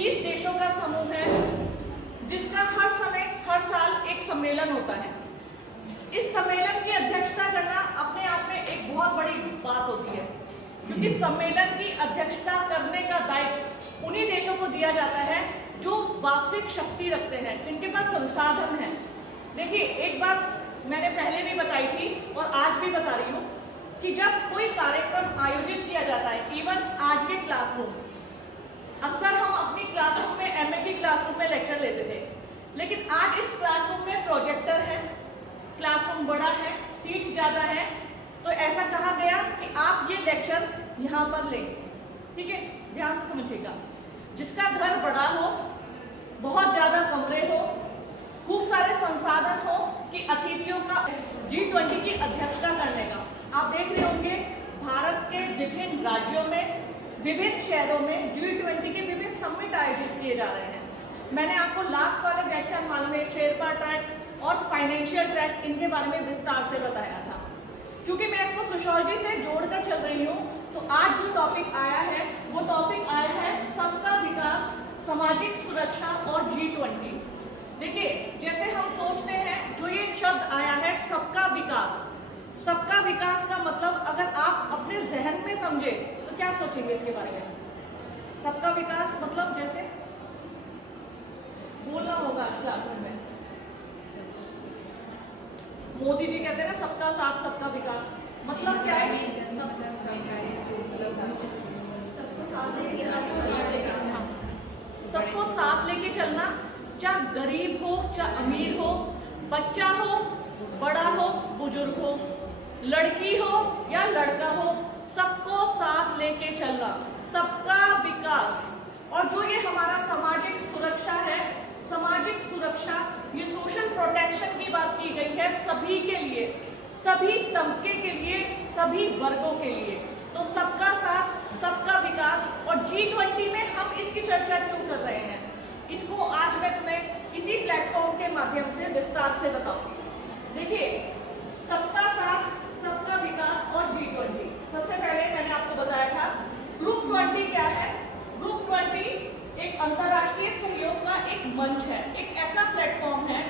30 देशों का समूह है जिसका हर साल एक सम्मेलन होता है। इस सम्मेलन की अध्यक्षता करना अपने आप में एक बहुत बड़ी बात होती है, क्योंकि सम्मेलन की अध्यक्षता करने का दायित्व उन्हीं देशों को दिया जाता है जो वास्तविक शक्ति रखते हैं, जिनके पास संसाधन है। देखिए, एक बात मैंने पहले भी बताई थी और आज भी बता रही हूँ कि जब कोई कार्यक्रम आयोजित किया जाता है, इवन आज के क्लासरूम, अक्सर हम अपनी क्लासरूम में एमए की क्लासरूम में लेक्चर लेते थे, लेकिन आज इस क्लासरूम में प्रोजेक्टर है, क्लासरूम बड़ा है, सीट ज़्यादा है, तो ऐसा कहा गया कि आप ये लेक्चर यहाँ पर लेंगे। ठीक है, ध्यान से समझिएगा। जिसका घर बड़ा हो, बहुत ज़्यादा कमरे हो, खूब सारे संसाधन हो कि अतिथियों का G20 की अध्यक्षता करने का। आप देख रहे होंगे भारत के विभिन्न राज्यों में, विभिन्न शहरों में G20 के विभिन्न समिट आयोजित किए जा रहे हैं। मैंने आपको लास्ट वाले व्याख्यान मालूम है शेरपा ट्रैक और फाइनेंशियल ट्रैक, इनके बारे में विस्तार से बताया था। क्योंकि मैं इसको सोशियोलॉजी से जोड़कर चल रही हूँ, तो आज जो टॉपिक आया है वो टॉपिक आया है सबका विकास, सामाजिक सुरक्षा और G20। देखिए, जैसे हम सोचते हैं, जो ये शब्द आया है सबका विकास, सबका विकास का मतलब अगर आप अपने जहन में समझे तो क्या सोचेंगे इसके बारे में? सबका विकास मतलब जैसे बोलना होगा आज क्लासरूम में, मोदी जी कहते हैं ना सबका साथ सबका विकास, मतलब क्या है? सबको साथ लेके चलना, चाहे गरीब हो चाहे अमीर हो, बच्चा हो बड़ा हो बुजुर्ग हो, लड़की हो या लड़का हो, सबको साथ लेके चलना, सबका विकास। और जो ये हमारा सामाजिक सुरक्षा है, सामाजिक सुरक्षा, ये सोशल प्रोटेक्शन की बात की गई है सभी के लिए, सभी तबके के लिए, सभी वर्गों के लिए। तो सबका साथ सबका विकास, और G20 में हम इसकी चर्चा क्यों कर रहे हैं, इसको आज मैं तुम्हें इसी प्लेटफॉर्म के माध्यम से विस्तार से बताऊंगी। देखिए, सबका साथ सबका विकास और G20। सबसे पहले मैंने आपको बताया था ग्रुप 20 क्या है। ग्रुप 20 एक अंतर्राष्ट्रीय सहयोग का एक मंच है, एक ऐसा प्लेटफॉर्म है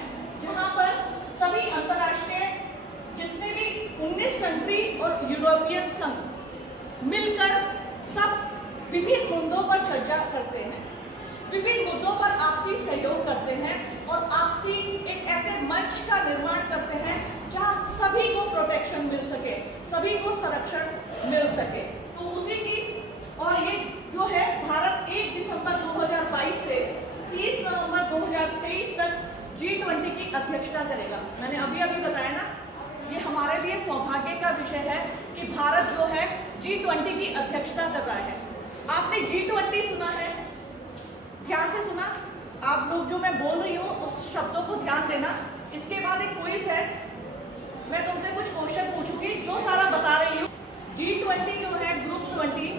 जहां पर सभी अंतर्राष्ट्रीय जितने भी 19 कंट्री और यूरोपियन संघ मिलकर सब विभिन्न मुद्दों पर चर्चा करते हैं, विभिन्न मुद्दों पर आपसी सहयोग करते हैं और आपसी एक ऐसे मंच का निर्माण करते हैं जहां सभी को प्रोटेक्शन मिल सके, सभी को संरक्षण मिल सके। तो उसी की, और ये जो है भारत 1 दिसंबर 2022 से 30 नवंबर 2023 तक G20 की अध्यक्षता करेगा। मैंने अभी बताया ना, ये हमारे लिए सौभाग्य का विषय है कि भारत जो है G20 की अध्यक्षता कर रहा है। आपने G20 सुना है, ध्यान से सुना, आप लोग जो मैं बोल रही हूँ उस शब्दों को ध्यान देना। इसके बाद एक क्विज है, मैं तुमसे कुछ क्वेश्चन पूछूंगी, जो सारा बता रही हूँ। G20 जो है ग्रुप 20,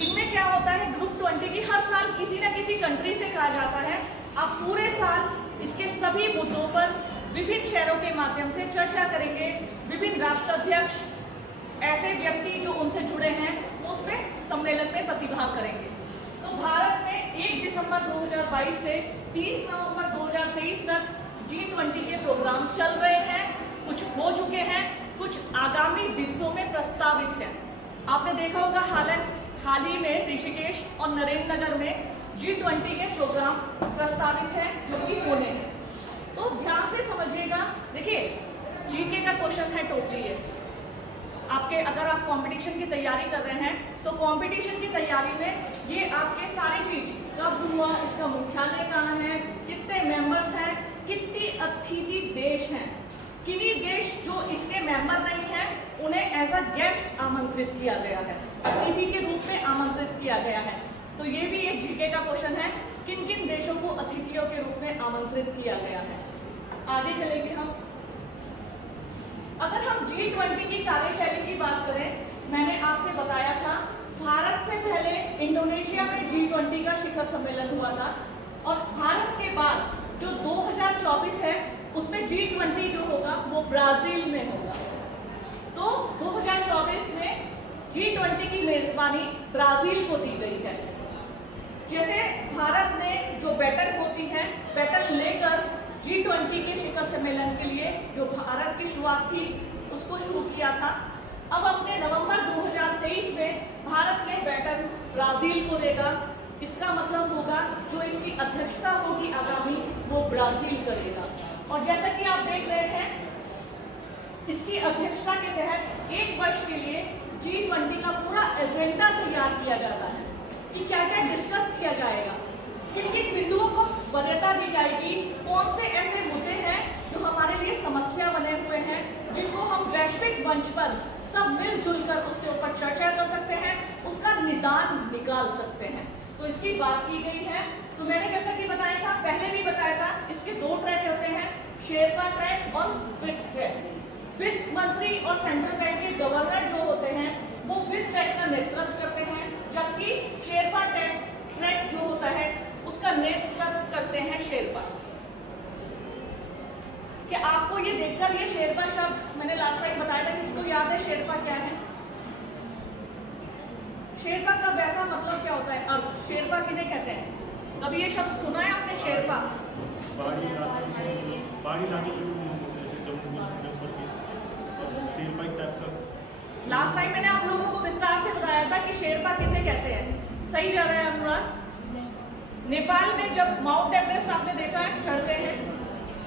इनमें क्या होता है, ग्रुप 20 की हर साल किसी न किसी कंट्री से कहा जाता है आप पूरे साल इसके सभी मुद्दों पर विभिन्न शहरों के माध्यम से चर्चा करेंगे। विभिन्न राष्ट्राध्यक्ष, ऐसे व्यक्ति जो उनसे जुड़े हैं, उसमें सम्मेलन में प्रतिभाग करेंगे। तो भारत में 1 दिसंबर 2022 से 30 नवंबर 2023 तक G20 के प्रोग्राम चल रहे हैं, कुछ हो चुके हैं, कुछ आगामी दिवसों में प्रस्तावित है। आपने देखा होगा हाल ही में ऋषिकेश और नरेंद्र नगर में G20 के प्रोग्राम प्रस्तावित हैं जो कि होने हैं। तो ध्यान से समझिएगा। देखिए, जीके का क्वेश्चन है टोटली ये आपके, अगर आप कंपटीशन की तैयारी कर रहे हैं तो कंपटीशन की तैयारी में ये आपके सारी चीज कब हुआ, इसका मुख्यालय कहाँ है, कितने मेंबर्स हैं, कितनी अतिथि देश हैं, किन्हीं देश जो इसके मेंबर नहीं हैं उन्हें एज अ गेस्ट आमंत्रित किया गया है, अतिथि के रूप में आमंत्रित किया गया है। तो ये भी एक जीके का क्वेश्चन है, किन किन देशों को अतिथियों के रूप में आमंत्रित किया गया है। आगे चलेंगे हम। अगर हम G20 की कार्यशैली की बात करें, मैंने आपसे बताया था भारत से पहले इंडोनेशिया में G20 का शिखर सम्मेलन हुआ था, और भारत के बाद जो 2024 है उसमें G20 जो होगा वो ब्राजील में होगा। तो 2024 में G20 की मेजबानी ब्राजील को दी गई है। जैसे भारत ने जो बैठक होती है, बैठक लेकर G20 के शिखर सम्मेलन के लिए जो भारत की शुरुआत थी उसको शुरू किया था। अब अपने नवंबर 2023 में भारत ये बैठक ब्राजील को देगा। इसका मतलब होगा जो इसकी अध्यक्षता होगी आगामी, वो ब्राजील करेगा। और जैसा कि आप देख रहे हैं, इसकी अध्यक्षता के तहत एक वर्ष के लिए G20 का पूरा एजेंडा तैयार किया जाता है कि क्या क्या डिस्कस किया जाएगा, किन किन बिंदुओं को वरीयता दी जाएगी, कौन से ऐसे मुद्दे हैं जो हमारे लिए समस्या बने हुए हैं, जिनको हम वैश्विक मंच पर सब मिलजुल कर उसके ऊपर चर्चा कर सकते हैं, उसका निदान निकाल सकते हैं। तो इसकी बात की गई है। तो मैंने जैसा कि बताया था, पहले भी बताया था, इसके 2 ट्रैक होते हैं, शेरपा ट्रैक और वित्त ट्रैक। वित्त मंत्री और सेंट्रल बैंक के गवर्नर जो होते हैं वो वित्त ट्रैक का नेतृत्व करते हैं, जबकि शेरपा ट्रैक जो होता है उसका नेतृत्व करते हैं शेरपा। क्या आपको ये देखकर ये शेरपा शब्द मैंने लास्ट टाइम बताया था, किसको याद है शेरपा क्या है? शेरपा का वैसा मतलब क्या होता है, अर्थ शेरपा किन्हें कहते हैं? कभी ये शब्द सुना है आपने शेरपा? लास्ट टाइम मैंने आप लोगों को विस्तार से बताया था कि शेरपा किसे कहते हैं। सही जा रहा है अनुराग? नेपाल में जब माउंट एवरेस्ट आपने देखा है चढ़ते हैं,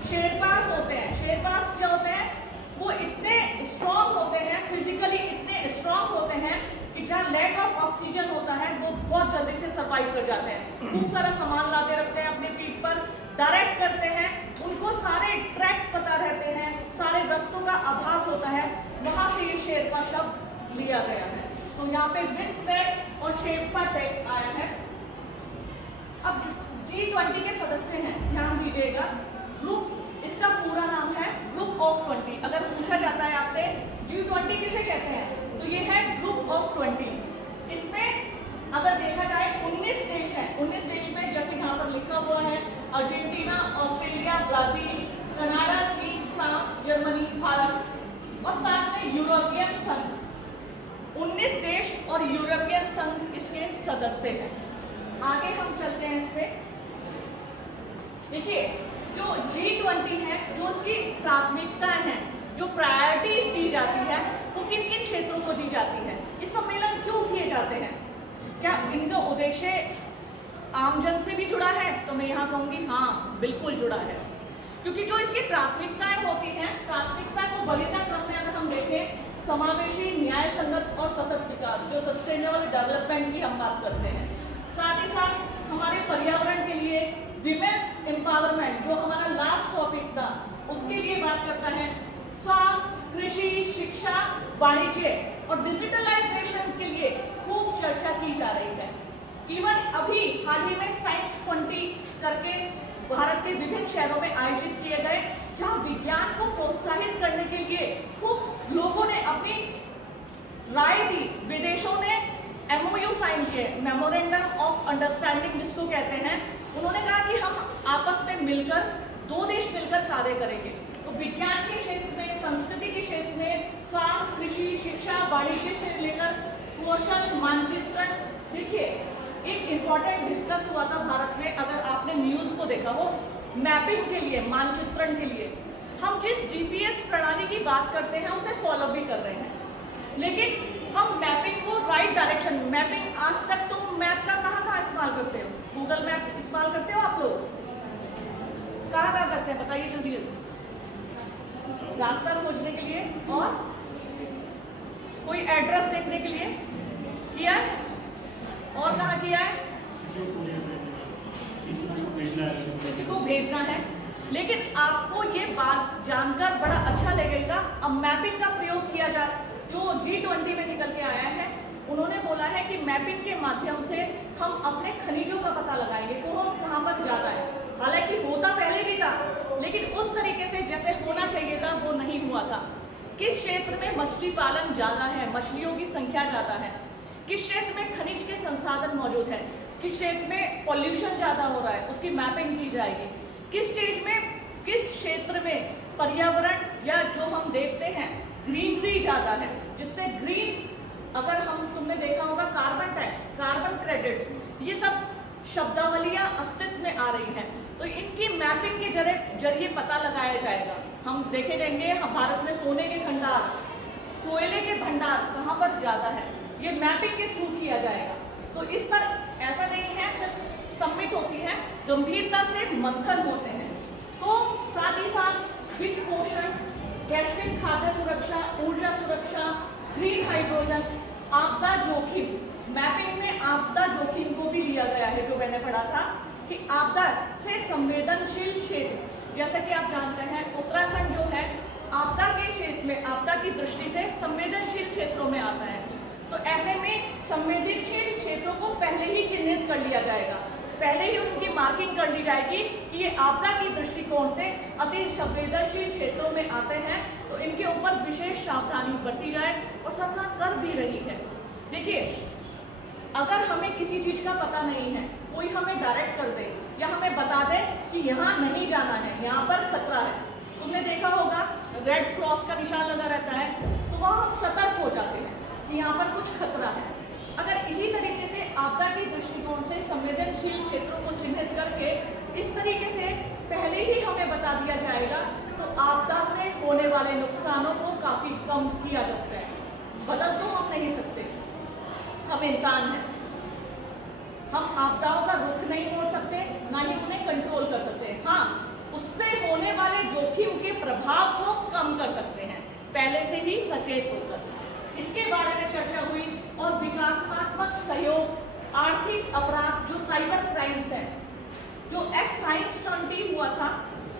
शेरपास होते हैं। शेरपास क्या होते हैं? वो इतने स्ट्रॉन्ग होते हैं, फिजिकली इतने स्ट्रॉन्ग होते हैं कि जहाँ लैक ऑफ ऑक्सीजन होता है वो बहुत जल्दी से सर्वाइव कर जाते हैं। खूब सारा सामान लाते रखते हैं अपने पीठ पर, डायरेक्ट करते हैं, उनको सारे ट्रैक पता रहते हैं, सारे रास्तों का आभास होता है, वहां से ये शेरपा शब्द लिया गया है। तो यहाँ पे वित्त ट्रैक और शेरपा ट्रैक आया है। अब G20 के सदस्य हैं, ध्यान दीजिएगा, ग्रुप, इसका पूरा नाम है ग्रुप ऑफ 20। अगर पूछा जाता है आपसे G20 किसे कहते हैं, तो ये है ग्रुप ऑफ 20। इसमें अगर देखा जाए 19 देश हैं। 19 देश में जैसे यहाँ पर लिखा हुआ है अर्जेंटीना, ऑस्ट्रेलिया, ब्राजील, कनाडा, चीन, फ्रांस, जर्मनी, भारत और साथ में यूरोपियन संघ। 19 देश और यूरोपियन संघ इसके सदस्य हैं। आगे हम चलते हैं। इसमें देखिए जो G20 है, जो उसकी प्राथमिकताएं हैं, जो प्रायोरिटीज दी जाती है, वो किन किन क्षेत्रों को दी जाती है, ये सम्मेलन क्यों किए जाते हैं, क्या इनका उद्देश्य आमजन से भी जुड़ा है? तो मैं यहाँ कहूंगी हाँ, बिल्कुल जुड़ा है। क्योंकि जो इसकी प्राथमिकताएं होती हैं, प्राथमिकता को वरीयता क्रम में अगर हम देखें, समावेशी, न्याय संगत और सतत विकास, जो सस्टेनेबल डेवलपमेंट की हम बात करते हैं। साथ ही साथ हमारे पर्यावरण के लिए विमेंस एम्पावरमेंट, जो हमारा लास्ट टॉपिक था, उसके लिए बात करता है। स्वास्थ्य, कृषि, शिक्षा, वाणिज्य और डिजिटलाइजेशन के लिए खूब चर्चा की जा रही है। इवन अभी हाल ही में साइंस 20 करके भारत के विभिन्न शहरों में आयोजित किए गए, जहां विज्ञान को प्रोत्साहित करने के लिए खूब लोगों ने अपनी राय दी। विदेशों ने MOU साइन किए, मेमोरेंडम ऑफ अंडरस्टैंडिंग जिसको कहते हैं। उन्होंने कहा कि हम आपस में मिलकर, 2 देश मिलकर कार्य करेंगे। तो विज्ञान के क्षेत्र में, संस्कृति के क्षेत्र में, स्वास्थ्य, कृषि, शिक्षा, वाणिज्य से लेकर कौशल, मानचित्रण। देखिए एक इम्पॉर्टेंट डिस्कस हुआ था भारत में, अगर आपने न्यूज को देखा हो, मैपिंग के लिए, मानचित्रण के लिए हम जिस GPS प्रणाली की बात करते हैं उसे फॉलो भी कर रहे हैं, लेकिन हम मैपिंग को राइट डायरेक्शन, मैपिंग आज तक तुम मैप का कहाँ इस्तेमाल करते हो? गूगल मैप इस्तेमाल करते हो आप लोग? कहाँ करते हैं बताइए जल्दी जल्दी। रास्ता खोजने के लिए और कोई एड्रेस देखने के लिए किया है, और कहाँ किया है? किसी को भेजना है। लेकिन आपको ये बात जानकर बड़ा अच्छा लगेगा, अब मैपिंग का प्रयोग किया जाए। जो G20 में निकल के आया है, उन्होंने बोला है कि मैपिंग के माध्यम से हम अपने खनिजों का पता लगाएंगे, कौन कहाँ पर ज्यादा है। हालांकि होता पहले भी था, लेकिन उस तरीके से जैसे होना चाहिए था वो नहीं हुआ था। किस क्षेत्र में मछली पालन ज्यादा है, मछलियों की संख्या ज्यादा है, किस क्षेत्र में खनिज के संसाधन मौजूद है, किस क्षेत्र में पॉल्यूशन ज्यादा हो रहा है, उसकी मैपिंग की जाएगी। किस स्टेज में, किस क्षेत्र में पर्यावरण या जो हम देखते हैं ग्रीनरी ज्यादा है, जिससे ग्रीन, अगर हम, तुमने देखा होगा कार्बन टैक्स, कार्बन क्रेडिट्स, ये सब शब्दावलियां अस्तित्व में आ रही हैं, तो इनकी मैपिंग के जरिए पता लगाया जाएगा। हम देखे जाएंगे हम भारत में सोने के भंडार, कोयले के भंडार कहाँ पर ज्यादा है, ये मैपिंग के थ्रू किया जाएगा। तो इस पर ऐसा नहीं है सिर्फ सम्मित होती है, गंभीरता से मंथन होते हैं। तो साथ ही साथ वित्त पोषण, वैश्विक खाद्य सुरक्षा, ऊर्जा सुरक्षा, ग्रीन हाइड्रोजन, आपदा जोखिम, मैपिंग में आपदा जोखिम को भी लिया गया है। जो मैंने पढ़ा था कि आपदा से संवेदनशील क्षेत्र, जैसा कि आप जानते हैं उत्तराखंड जो है आपदा के क्षेत्र में, आपदा की दृष्टि से संवेदनशील क्षेत्रों में आता है। तो ऐसे में संवेदनशील क्षेत्रों को पहले ही चिन्हित कर लिया जाएगा, पहले ही उनकी मार्किंग कर ली जाएगी कि ये आपदा की दृष्टिकोण से अति संवेदनशील क्षेत्रों में आते हैं, तो इनके ऊपर विशेष सावधानी बरती जाए, और सरकार कर भी रही है। देखिए, अगर हमें किसी चीज का पता नहीं है, कोई हमें डायरेक्ट कर दे या हमें बता दे कि यहाँ नहीं जाना है, यहाँ पर खतरा है, तुमने देखा होगा रेड क्रॉस का निशान लगा रहता है, तो वहाँ हम सतर्क हो जाते हैं कि यहाँ पर कुछ खतरा है। अगर इसी तरीके से आपदा के दृष्टिकोण से संवेदनशील क्षेत्रों को चिन्हित करके इस तरीके से पहले ही हमें बता दिया जाएगा, तो आपदा से होने वाले नुकसानों को काफी कम किया जा सकता है। बदल तो हम नहीं सकते, हम इंसान हैं, हम आपदाओं का रुख नहीं मोड़ सकते, ना ही उन्हें कंट्रोल कर सकते हैं। हाँ, उससे होने वाले जोखिम के प्रभाव को कम कर सकते हैं, पहले से ही सचेत होकर। इसके बारे में चर्चा हुई, और विकासात्मक सहयोग, आर्थिक अपराध जो साइबर क्राइम्स है, जो साइंस 20 हुआ था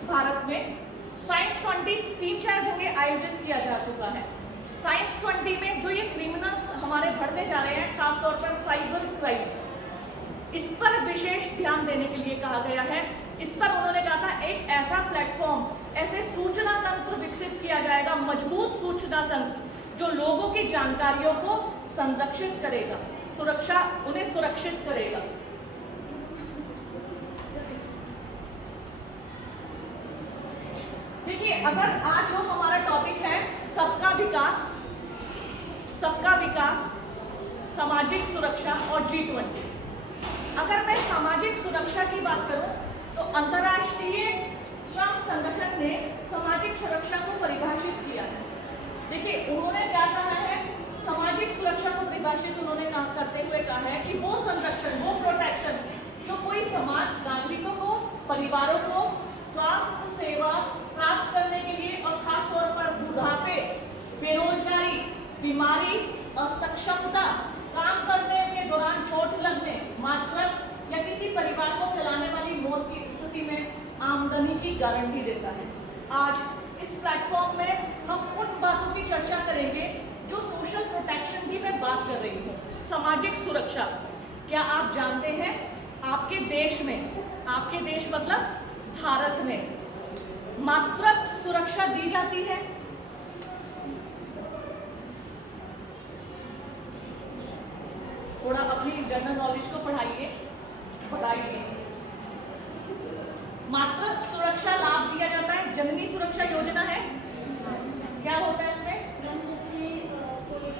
भारत में, साइंस 20 3-4 जगह आयोजित किया जा चुका है। साइंस 20 में जो ये क्रिमिनल्स हमारे बढ़ते जा रहे हैं, खासतौर पर साइबर क्राइम, इस पर विशेष ध्यान देने के लिए कहा गया है। इस पर उन्होंने कहा था एक ऐसा प्लेटफॉर्म, ऐसे सूचना तंत्र विकसित किया जाएगा, मजबूत सूचना तंत्र जो लोगों की जानकारियों को संरक्षित करेगा, उन्हें सुरक्षित करेगा। देखिए, अगर आज जो हमारा टॉपिक है सबका विकास, सामाजिक सुरक्षा और G20, अगर मैं सामाजिक सुरक्षा की बात करूं तो अंतर्राष्ट्रीय श्रम संगठन ने सामाजिक सुरक्षा को परिभाषित किया है। देखिए, उन्होंने क्या कहा है, सामाजिक सुरक्षा को परिभाषित उन्होंने करते हुए कहा है कि वो संरक्षण, वो प्रोटेक्शन जो कोई समाज नागरिकों को, परिवारों को स्वास्थ्य सेवा प्राप्त करने के लिए, और खास तौर पर बुढ़ापे, बेरोजगारी, बीमारी, असक्षमता, काम करने के दौरान चोट लगने, मातृत्व या किसी परिवार को चलाने वाली मौत की स्थिति में आमदनी की गारंटी देता है। आज इस प्लेटफॉर्म में हम उन बातों की चर्चा करेंगे जो सोशल प्रोटेक्शन की मैं बात कर रही हूँ। सामाजिक सुरक्षा, क्या आप जानते हैं आपके देश में, आपके देश मतलब भारत में, मातृत्व सुरक्षा दी जाती है? थोड़ा अपनी जनरल नॉलेज को बढ़ाइए। मातृत्व सुरक्षा लाभ दिया जाता है, जननी सुरक्षा योजना है, क्या होता है इसमें? जैसे कोई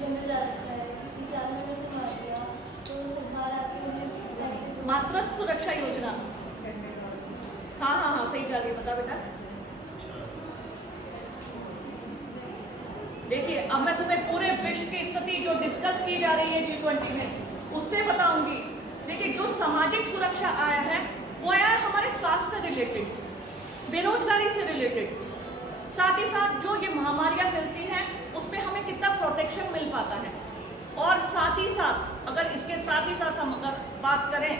जंगल जाता है, किसी जानवर ने से मार दिया तो सरकार आके उन्हें मातृत्व सुरक्षा योजना, हाँ सही जा रही है, बता बेटा। देखिए, अब मैं तुम्हें पूरे विश्व की स्थिति जो डिस्कस की जा रही है G20 में, उससे बताऊंगी। देखिए, जो सामाजिक सुरक्षा आया है वो आया है हमारे स्वास्थ्य से रिलेटेड, बेरोजगारी से रिलेटेड, साथ ही साथ जो ये महामारियां फैलती हैं उस पर हमें कितना प्रोटेक्शन मिल पाता है, और साथ ही साथ अगर इसके साथ ही साथ हम अगर बात करें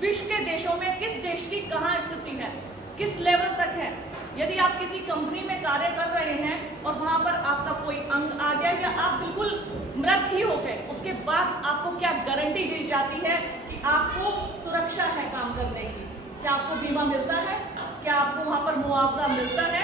विश्व के देशों में किस देश की कहाँ स्थिति है, किस लेवल तक है। यदि आप किसी कंपनी में कार्य कर रहे हैं और वहां पर आपका कोई अंग आ गया या आप बिल्कुल मृत ही हो गए, उसके बाद आपको क्या गारंटी दी जाती है कि आपको सुरक्षा है काम करने की? क्या आपको बीमा मिलता है? क्या आपको वहां पर मुआवजा मिलता है?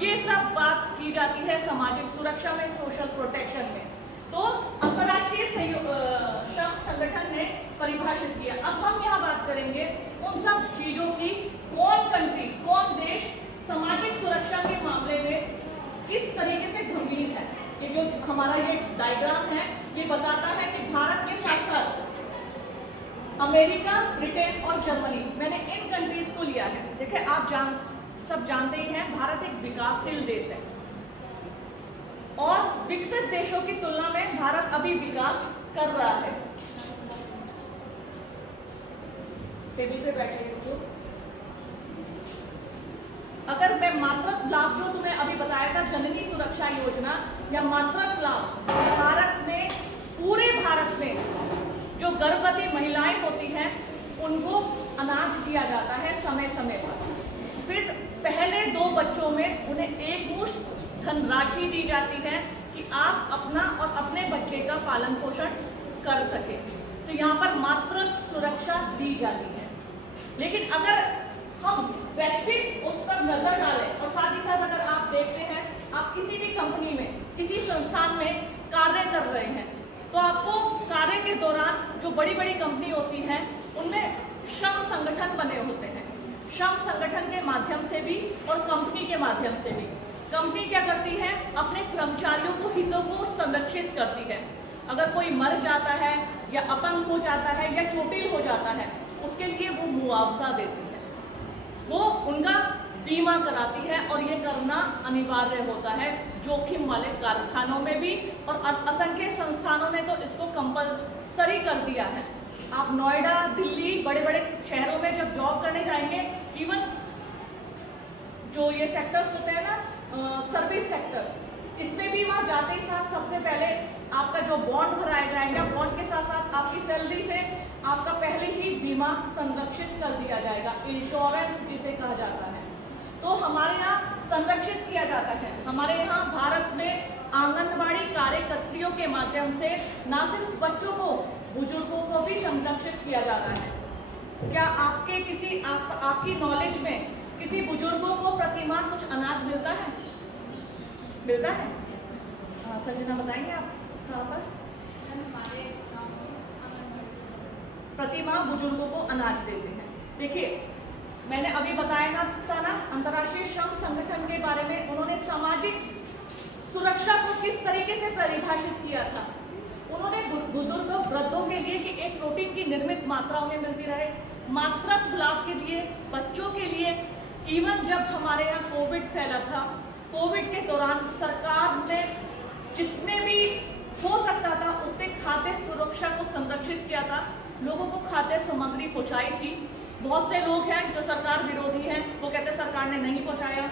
ये सब बात की जाती है सामाजिक सुरक्षा में, सोशल प्रोटेक्शन में। तो अंतर्राष्ट्रीय श्रम संगठन ने परिभाषित किया। अब हम यहाँ बात करेंगे उन सब चीजों की, कौन कंट्री, कौन देश सामाजिक सुरक्षा के मामले में किस तरीके से गंभीर है। ये जो हमारा ये डायग्राम है ये बताता है कि भारत के साथ साथ अमेरिका, ब्रिटेन और जर्मनी, मैंने इन कंट्रीज को लिया है। देखिए आप सब जानते ही हैं भारत एक विकासशील देश है और विकसित देशों की तुलना में भारत अभी विकास कर रहा है। टेबल पे बैठे तो अगर मैं मातृत्व लाभ जो तुम्हें अभी बताया था, जननी सुरक्षा योजना या मातृत्व लाभ, भारत में पूरे भारत में जो गर्भवती महिलाएं होती हैं उनको अनाज दिया जाता है समय समय पर। फिर पहले 2 बच्चों में उन्हें एकमुश्त धनराशि दी जाती है कि आप अपना और अपने बच्चे का पालन पोषण कर सके। तो यहाँ पर मातृत्व सुरक्षा दी जाती है। लेकिन अगर हम वैश्विक उस पर नजर डालें और साथ ही साथ अगर आप देखते हैं, आप किसी भी कंपनी में, किसी संस्थान में कार्य कर रहे हैं, तो आपको कार्य के दौरान जो बड़ी बड़ी कंपनी होती है उनमें श्रम संगठन बने होते हैं। श्रम संगठन के माध्यम से भी और कंपनी के माध्यम से भी कंपनी क्या करती है, अपने कर्मचारियों को हितों को संरक्षित करती है। अगर कोई मर जाता है या अपंग हो जाता है या चोटिल हो जाता है, उसके लिए वो मुआवजा देती है, वो उनका बीमा कराती है और ये करना अनिवार्य होता है जोखिम वाले कारखानों में भी, और असंख्य संस्थानों ने तो इसको कंपलसरी कर दिया है। आप नोएडा, दिल्ली, बड़े बड़े शहरों में जब जॉब करने जाएंगे, इवन जो ये सेक्टर्स होते हैं ना, सर्विस सेक्टर, इसमें भी वहाँ जाते ही साथ सबसे पहले आपका जो बॉन्ड भराया जाएगा, बॉन्ड के साथ साथ आपकी सैलरी से आपका पहले ही बीमा संरक्षित कर दिया जाएगा, इंश्योरेंस जिसे कहा जाता है। तो हमारे यहाँ संरक्षित किया जाता है। हमारे यहाँ भारत में आंगनबाड़ी कार्यकर्तियों के माध्यम से न सिर्फ बच्चों को, बुजुर्गों को भी संरक्षित किया जाता है। क्या आपके आपकी नॉलेज में किसी बुजुर्गों को प्रतिमाह कुछ अनाज मिलता है? मिलता है? संजना बताएंगे आप कहाँ पर? प्रतिमाह बुजुर्गों को अनाज देते हैं। देखिए मैंने अभी बताया था ना, अंतर्राष्ट्रीय श्रम संगठन के बारे में, उन्होंने सामाजिक सुरक्षा को किस तरीके से परिभाषित किया था। उन्होंने बुजुर्गों, वृद्धों के लिए कि एक प्रोटीन की निर्मित मात्रा उन्हें मिलती रहे, मातृत्व लाभ के लिए, बच्चों के लिए। इवन जब हमारे यहाँ कोविड फैला था, कोविड के दौरान सरकार ने जितने भी हो सकता था उतने खाद्य सुरक्षा को संरक्षित किया था, लोगों को खाद्य सामग्री पहुंचाई थी। बहुत से लोग हैं जो सरकार विरोधी हैं, वो कहते सरकार ने नहीं पहुंचाया,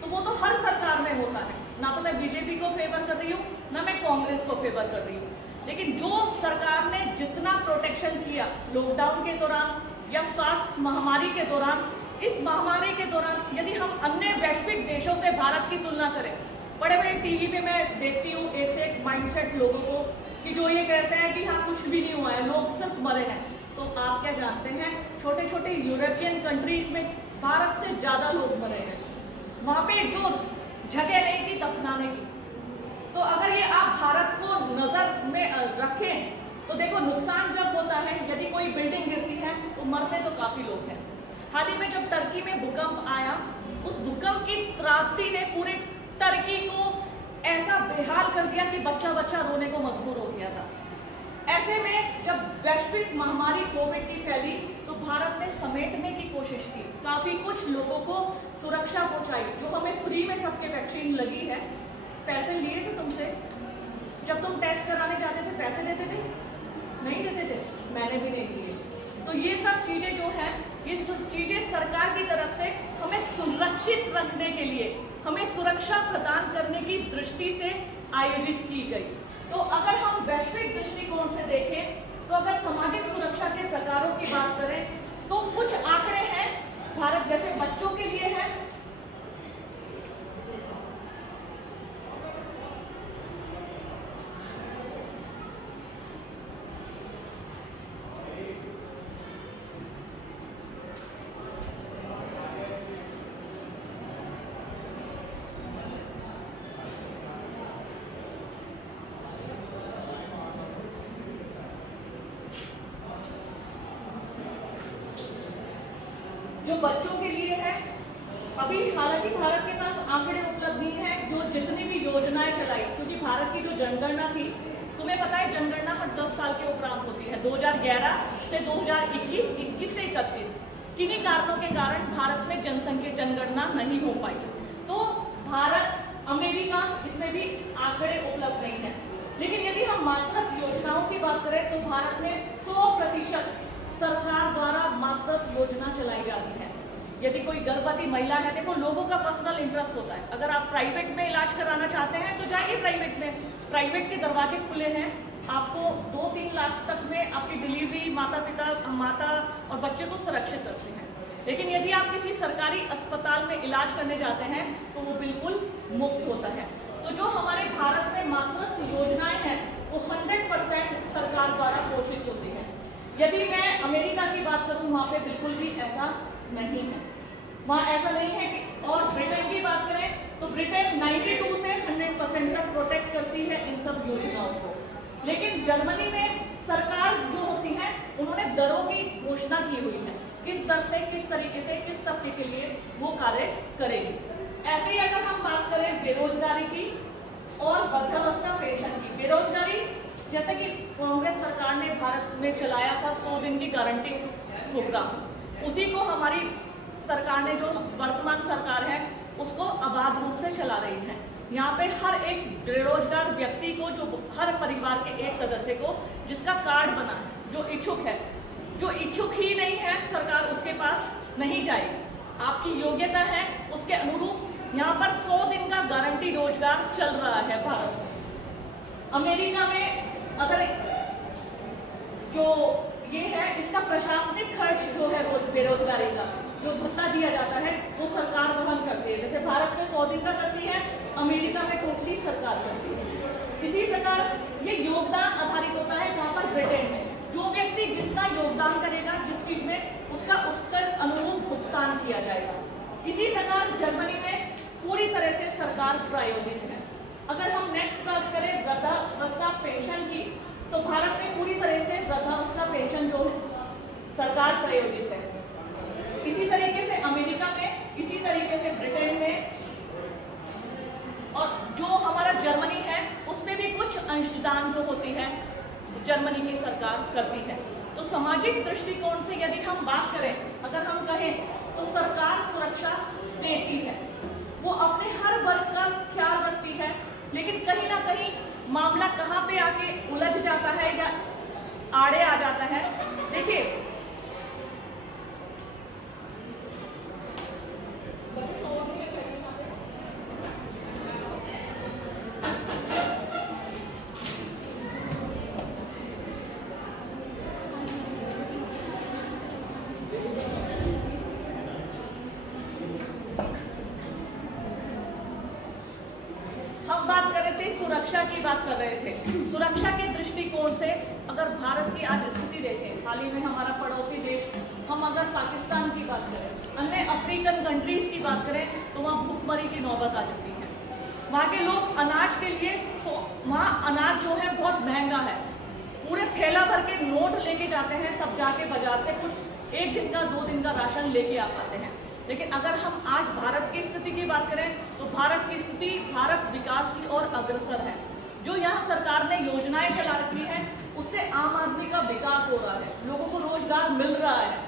तो वो तो हर सरकार में होता है। ना तो मैं बीजेपी को फेवर कर रही हूँ, ना मैं कांग्रेस को फेवर कर रही हूँ, लेकिन जो सरकार ने जितना प्रोटेक्शन किया लॉकडाउन के दौरान या स्वास्थ्य महामारी के दौरान, इस महामारी के दौरान यदि हम अन्य वैश्विक देशों से भारत की तुलना करें, बड़े बड़े टीवी पे मैं देखती हूँ एक से एक माइंडसेट लोगों को कि जो ये कहते हैं कि हाँ कुछ भी नहीं हुआ है, लोग सिर्फ मरे हैं। तो आप क्या जानते हैं, छोटे छोटे यूरोपियन कंट्रीज में भारत से ज्यादा लोग मरे हैं। वहां पे जो जगह नहीं थी दफनाने की। तो अगर ये आप भारत को नजर में रखें तो देखो नुकसान जब होता है, यदि कोई बिल्डिंग गिरती है तो मरते तो काफी लोग हैं। हाल ही में जब टर्की में भूकंप आया, उस भूकंप की त्रासदी ने पूरे टर्की को ऐसा बेहाल कर दिया कि बच्चा बच्चा रोने को मजबूर हो गया था। ऐसे में जब वैश्विक महामारी कोविड की फैली तो भारत ने समेटने की कोशिश की, काफी कुछ लोगों को सुरक्षा पहुंचाई। जो हमें फ्री में सबके वैक्सीन लगी है, पैसे लिए थे तुमसे? जब तुम टेस्ट कराने जाते थे पैसे देते थे? नहीं देते थे, मैंने भी नहीं दिए। तो ये सब चीजें जो है, ये जो चीजें सरकार की तरफ से हमें सुरक्षित रखने के लिए, हमें सुरक्षा प्रदान करने की दृष्टि से आयोजित की गई। तो अगर हम वैश्विक दृष्टिकोण से देखें, तो अगर सामाजिक सुरक्षा के प्रकारों की बात करें तो कुछ आंकड़े हैं भारत जैसे बच्चों के लिए है। जो बच्चों के लिए है, अभी हालांकि भारत के पास आंकड़े उपलब्ध नहीं है जो जितनी भी योजनाएं चलाई, क्योंकि भारत की जो जनगणना थी, तुम्हें पता है जनगणना हर 10 साल के उपरांत होती है। 2011 से 2021, 21 से 31 किन्हीं कारणों के कारण भारत में जनगणना नहीं हो पाई। तो भारत, अमेरिका, इसमें भी आंकड़े उपलब्ध नहीं है। लेकिन यदि हम मातृत्व योजनाओं की बात करें तो भारत में 100% सरकार द्वारा मातृत्व योजना चलाई जाती है। यदि कोई गर्भवती महिला है, देखो लोगों का पर्सनल इंटरेस्ट होता है, अगर आप प्राइवेट में इलाज कराना चाहते हैं तो जाइए प्राइवेट में, प्राइवेट के दरवाजे खुले हैं, आपको 2-3 लाख तक में आपकी डिलीवरी माता और बच्चे को सुरक्षित रखते हैं। लेकिन यदि आप किसी सरकारी अस्पताल में इलाज करने जाते हैं तो वो बिल्कुल मुफ्त होता है। तो जो हमारे भारत में मातृत्व योजनाएं हैं वो 100% सरकार द्वारा पोषित होती है। यदि मैं अमेरिका की बात करूं, वहां पे बिल्कुल भी ऐसा नहीं है, वहां ऐसा नहीं है कि। और ब्रिटेन की बात करें तो ब्रिटेन 92 से 100% तक प्रोटेक्ट करती है इन सब योजनाओं को। लेकिन जर्मनी में सरकार जो होती है उन्होंने दरों की घोषणा की हुई है, किस दर से, किस तरीके से, किस तबके के लिए वो कार्य करेगी। ऐसे ही अगर हम बात करें बेरोजगारी की और वृद्धावस्था पेंशन की, बेरोजगारी जैसे कि कांग्रेस सरकार ने भारत में चलाया था 100 दिन की गारंटी प्रोग्राम, उसी को हमारी सरकार ने, जो वर्तमान सरकार है, उसको अबाध रूप से चला रही है। यहाँ पे हर एक बेरोजगार व्यक्ति को, जो हर परिवार के एक सदस्य को जिसका कार्ड बना है, जो इच्छुक है, जो इच्छुक ही नहीं है सरकार उसके पास नहीं जाएगी। आपकी योग्यता है उसके अनुरूप यहाँ पर 100 दिन का गारंटी रोजगार चल रहा है भारत में। अमेरिका में अगर जो ये है, इसका प्रशासनिक खर्च जो है बेरोजगारी का जो भत्ता दिया जाता है वो सरकार वहन करती है। जैसे भारत में 100 दिन का करती है, अमेरिका में टोटली सरकार करती है। इसी प्रकार ये योगदान आधारित होता है। यहाँ पर ब्रिटेन में जो व्यक्ति जितना योगदान करेगा जिस चीज में, उसका अनुरूप भुगतान किया जाएगा। इसी प्रकार जर्मनी में पूरी तरह से सरकार प्रायोजित है। अगर हम नेक्स्ट बात करें वृद्धावस्था पेंशन की, तो भारत में पूरी तरह से वृद्धावस्था पेंशन जो है सरकार प्रायोजित है। इसी तरीके से अमेरिका में, इसी तरीके से ब्रिटेन में, और जो हमारा जर्मनी है उसमें भी कुछ अंशदान जो होती है जर्मनी की सरकार करती है। तो सामाजिक दृष्टिकोण से यदि हम बात करें, अगर हम कहें तो सरकार सुरक्षा देती है, वो अपने हर वर्ग का ख्याल रखती है। लेकिन कहीं ना कहीं मामला कहाँ पे आके उलझ जाता है या आड़े आ जाता है, देखिए सुरक्षा की बात कर रहे थे। सुरक्षा के दृष्टिकोण से अगर भारत की आज स्थिति देखें, हाल ही में हमारा पड़ोसी देश, हम अगर पाकिस्तान की बात करें, अन्य अफ्रीकन कंट्रीज की बात करें, तो वहाँ भूखमरी की नौबत आ चुकी है। वहाँ के लोग अनाज के लिए, वहाँ अनाज जो है बहुत महंगा है, पूरे थैला भर के नोट लेके जाते हैं, तब जाके बाजार से कुछ 1 दिन का 2 दिन का राशन लेके आ पाते हैं। लेकिन अगर हम आज भारत की स्थिति की बात करें तो भारत की स्थिति, भारत विकास की ओर अग्रसर है। जो यहाँ सरकार ने योजनाएं चला रखी हैं उससे आम आदमी का विकास हो रहा है, लोगों को रोजगार मिल रहा है,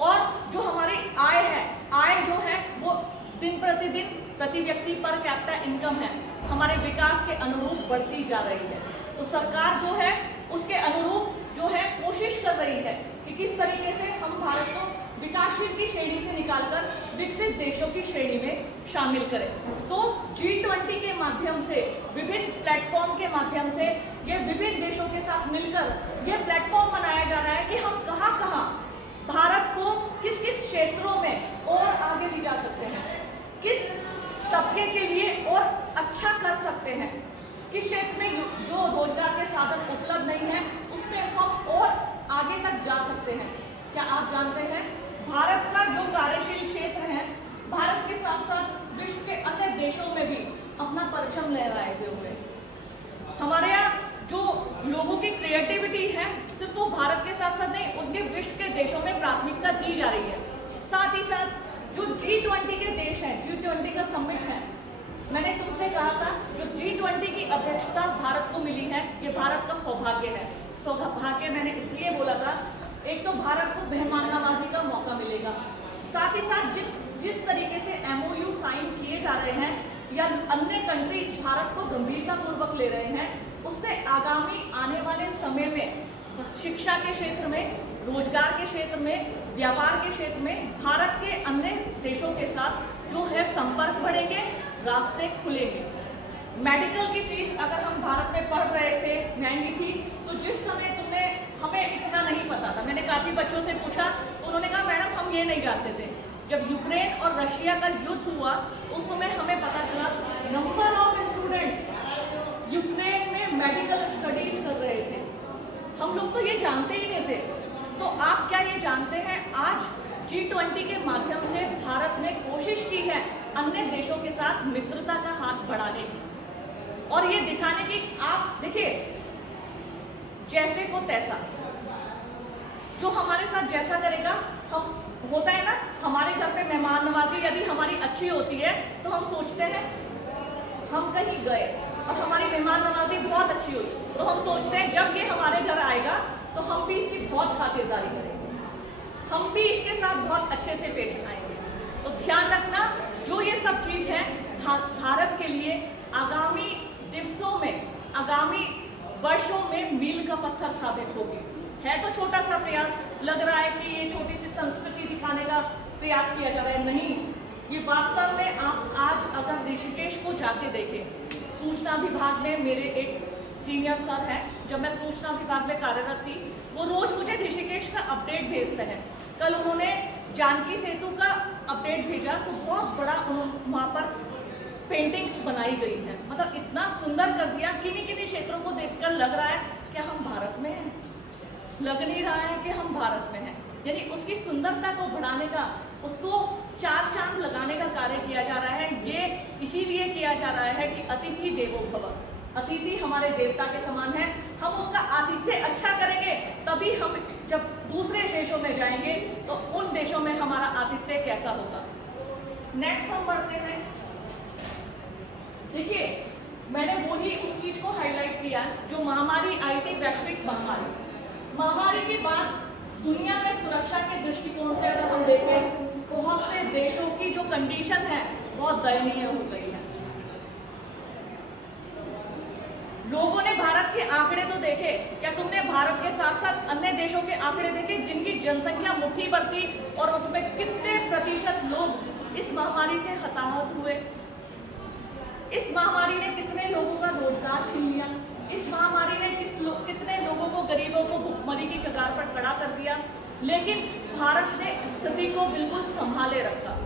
और जो हमारी आय है, आय जो है वो दिन प्रतिदिन प्रति व्यक्ति पर कैपिटा इनकम है हमारे विकास के अनुरूप बढ़ती जा रही है। तो सरकार जो है उसके अनुरूप जो है कोशिश कर रही है कि किस तरीके से हम भारत को विकासशील की श्रेणी से निकालकर विकसित देशों की श्रेणी में शामिल करें। तो G20 के माध्यम से, विभिन्न प्लेटफॉर्म के माध्यम से, ये विभिन्न देशों के साथ मिलकर ये प्लेटफॉर्म बनाया जा रहा है कि हम कहाँ भारत को किस किस क्षेत्रों में और आगे ले जा सकते हैं, किस तबके के लिए और अच्छा कर सकते हैं, किस क्षेत्र में जो रोजगार के साधन उपलब्ध नहीं है उसमें हम और आगे तक जा सकते हैं। क्या आप जानते हैं भारत का जो कार्यशील क्षेत्र है, भारत के साथ साथ विश्व के अन्य देशों में भी अपना परचम लहराए हुए। हमारे यहाँ जो लोगों की क्रिएटिविटी है सिर्फ वो भारत के साथ साथ नहीं, उनके विश्व के देशों में प्राथमिकता दी जा रही है। साथ ही साथ जो G20 के देश हैं, G20 का समिट है, मैंने तुमसे कहा था जो G20 की अध्यक्षता भारत को मिली है, ये भारत का सौभाग्य है। सौभाग्य मैंने इसलिए बोला था एक तो भारत को मेहमान नवाजी का मौका मिलेगा, साथ ही साथ जिस तरीके से MOU साइन किए जा रहे हैं या अन्य कंट्रीज भारत को गंभीरता पूर्वक ले रहे हैं, उससे आगामी आने वाले समय में शिक्षा के क्षेत्र में, रोजगार के क्षेत्र में, व्यापार के क्षेत्र में भारत के अन्य देशों के साथ जो है संपर्क बढ़ेंगे, रास्ते खुलेंगे। मेडिकल की फीस अगर हम भारत में पढ़ रहे थे महंगी थी, तो जिस समय हमें इतना नहीं पता था, मैंने काफी बच्चों से पूछा तो उन्होंने कहा मैडम हम ये नहीं जानते थे। जब यूक्रेन और रशिया का युद्ध हुआ उस समय हमें पता चला नंबर ऑफ स्टूडेंट यूक्रेन में मेडिकल स्टडीज कर रहे थे, हम लोग तो ये जानते ही नहीं थे। तो आप क्या ये जानते हैं, आज G20 के माध्यम से भारत ने कोशिश की है अन्य देशों के साथ मित्रता का हाथ बढ़ाने की और ये दिखाने की, आप देखिए जैसे को तैसा, जो हमारे साथ जैसा करेगा, हम होता है ना हमारे घर पे मेहमान नवाजी यदि हमारी अच्छी होती है तो हम सोचते हैं, हम कहीं गए और हमारी मेहमान नवाजी बहुत अच्छी हुई तो हम सोचते हैं जब ये हमारे घर आएगा तो हम भी इसकी बहुत खातिरदारी करेंगे, हम भी इसके साथ बहुत अच्छे से पेश आएंगे। तो ध्यान रखना, जो ये सब चीज है भारत के लिए आगामी दिवसों में, आगामी वर्षों में मील का पत्थर साबित होगी। है तो छोटा सा प्रयास, लग रहा है कि ये छोटी सी संस्कृति दिखाने का प्रयास किया जा रहा है, नहीं, ये वास्तव में आप आज अगर ऋषिकेश को जाके देखें, सूचना विभाग में मेरे एक सीनियर सर है, जब मैं सूचना विभाग में कार्यरत थी, वो रोज मुझे ऋषिकेश का अपडेट भेजते हैं। कल उन्होंने जानकी सेतु का अपडेट भेजा तो बहुत बड़ा वहाँ पर पेंटिंग्स बनाई गई है, मतलब इतना सुंदर कर दिया, किन्हीं किन्हीं क्षेत्रों को देखकर लग रहा है कि हम भारत में हैं, लग नहीं रहा है कि हम भारत में हैं। यानी उसकी सुंदरता को बढ़ाने का, उसको चार चांद लगाने का कार्य किया जा रहा है। ये इसीलिए किया जा रहा है कि अतिथि देवो भव, अतिथि हमारे देवता के समान है, हम उसका आतिथ्य अच्छा करेंगे तभी हम जब दूसरे देशों में जाएंगे तो उन देशों में हमारा आतिथ्य कैसा होगा। नेक्स्ट हम बढ़ते हैं। देखिए मैंने वही उस चीज को हाईलाइट किया जो महामारी आई थी, वैश्विक महामारी के बाद दुनिया में सुरक्षा के दृष्टिकोण से अगर हम देखें, बहुत से देशों की जो कंडीशन है बहुत दयनीय हो गई है। लोगों ने भारत के आंकड़े तो देखे, क्या तुमने भारत के साथ साथ अन्य देशों के आंकड़े देखे जिनकी जनसंख्या मुट्ठी भर थी और उसमें कितने प्रतिशत लोग इस महामारी से हताहत हुए? इस महामारी ने कितने लोगों का रोजगार छीन लिया? इस महामारी ने कितने लोगों को, गरीबों को भुखमरी की कगार पर खड़ा कर दिया? लेकिन भारत ने स्थिति को बिल्कुल संभाले रखा।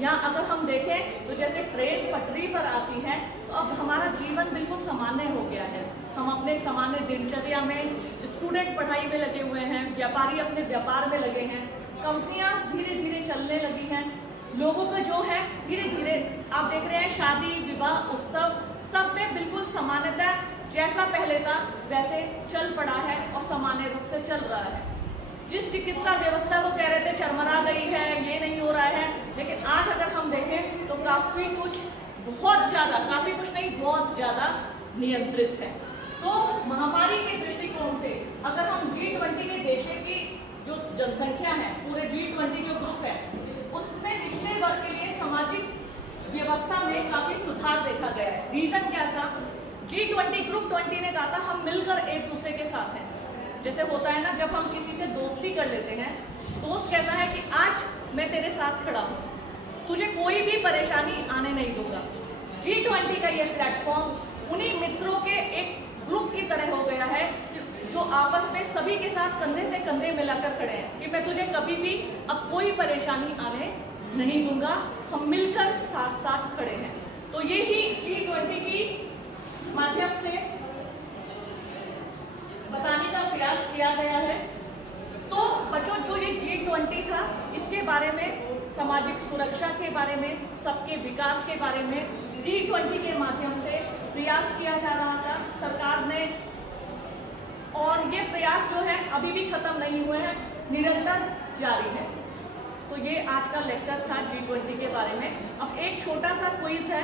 यहाँ अगर हम देखें तो जैसे ट्रेन पटरी पर आती है तो अब हमारा जीवन बिल्कुल सामान्य हो गया है। हम अपने सामान्य दिनचर्या में, स्टूडेंट पढ़ाई में लगे हुए हैं, व्यापारी अपने व्यापार में लगे हैं, कंपनियां धीरे धीरे चलने लगी हैं, लोगों का जो है धीरे धीरे आप देख रहे हैं शादी विवाह उत्सव सब में बिल्कुल सामान्यता जैसा पहले था वैसे चल पड़ा है और सामान्य रूप से चल रहा है। जिस चिकित्सा व्यवस्था को कह रहे थे चरमरा गई है, ये नहीं हो रहा है, लेकिन आज अगर हम देखें तो काफी कुछ, बहुत ज्यादा, काफी कुछ नहीं बहुत ज्यादा नियंत्रित है। तो महामारी के दृष्टिकोण से अगर हम G20 के देशों की जो जनसंख्या है, पूरे G20 जो ग्रुप है, उसमें निचले वर्ग के लिए सामाजिक व्यवस्था में काफी सुधार देखा गया है। रीजन क्या था? G20 ग्रुप 20 ने कहा था हम मिलकर एक दूसरे के साथ हैं। जैसे होता है ना, जब हम किसी से दोस्ती कर लेते हैं, दोस्त कहता है कि आज मैं तेरे साथ खड़ा हूँ, तुझे कोई भी परेशानी आने नहीं दूंगा। G20 का ये प्लेटफॉर्म उन्हीं मित्रों के एक ग्रुप की तरह हो गया है जो आपस में सभी के साथ कंधे से कंधे मिलाकर खड़े हैं कि मैं तुझे कभी भी अब कोई परेशानी आने नहीं दूंगा, हम मिलकर साथ साथ खड़े हैं। तो ये ही G20 की माध्यम से बताने का प्रयास किया गया है। तो बच्चों, जो ये G20 था, इसके बारे में, सामाजिक सुरक्षा के बारे में, सबके विकास के बारे में G20 के माध्यम से प्रयास किया जा रहा था सरकार ने, और ये प्रयास जो है अभी भी खत्म नहीं हुए हैं, निरंतर जारी है। तो ये आज का लेक्चर था G20 के बारे में। अब एक छोटा सा क्विज है,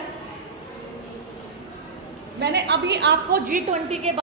मैंने अभी आपको G20 के